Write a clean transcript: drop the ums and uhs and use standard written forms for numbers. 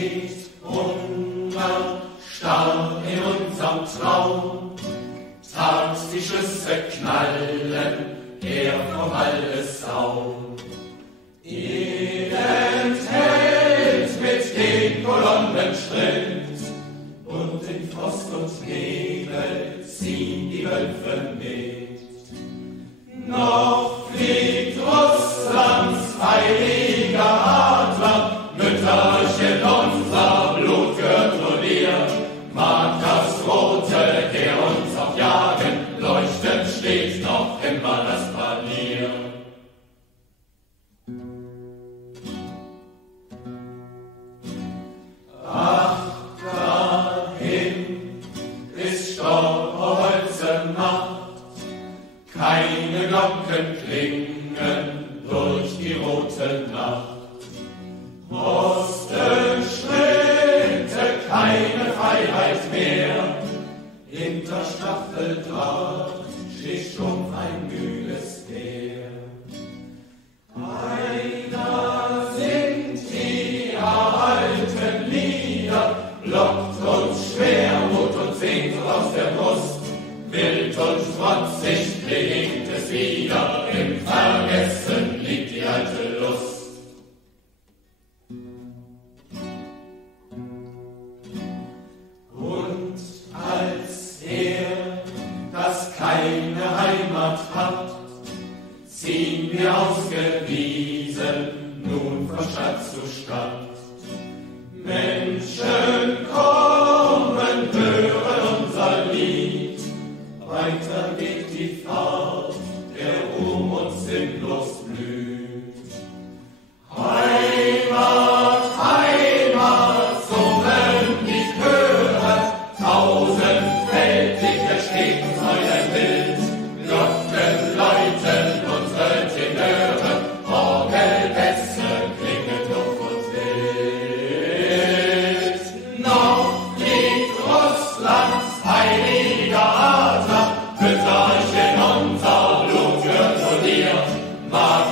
steht Hunger starr in unserem Traum. Tags die Schüsse knallen, er vom Waldessaum. Elend hält mit den Kolonnen Schritt, und in Frost und Nebel ziehen die Wölfe mit. Noch fliegt Russlands heiliger Adler, Mütterchen unser Blut gratuliert. Mag das rote Heer uns auch jagen, leuchtend steht noch immer das Panier. Ach, dahin ist Stoppholze Nacht, keine Glocken klingen durch die rote Nacht. Osten Schritte, keine Freiheit mehr, hinter Staffeldraht steht stumpf ein müdes Heer. Einer singt die alten Lieder, lockt uns Schwermut und Sehnsucht aus der Brust, wild und trotzig klingt es wieder, im Vergessen liegt die alte Lust. Und als er, das keine Heimat hat, ziehen wir ausgewiesen nun von Stadt zu Stadt. Menschen kommen, hören unser Lied, weiter geht die Fahrt, der uns sinnlos blüht. Heimat, Heimat, summen die Chöre, tausendfältig ersteht uns neu ein Bild. Glocken läuten unsere Tenöre, Orgelbässe klingen dumpf und wild. Noch fliegt Russlands heiliger Adler, Mütterchen unser Blut gratuliert. Mag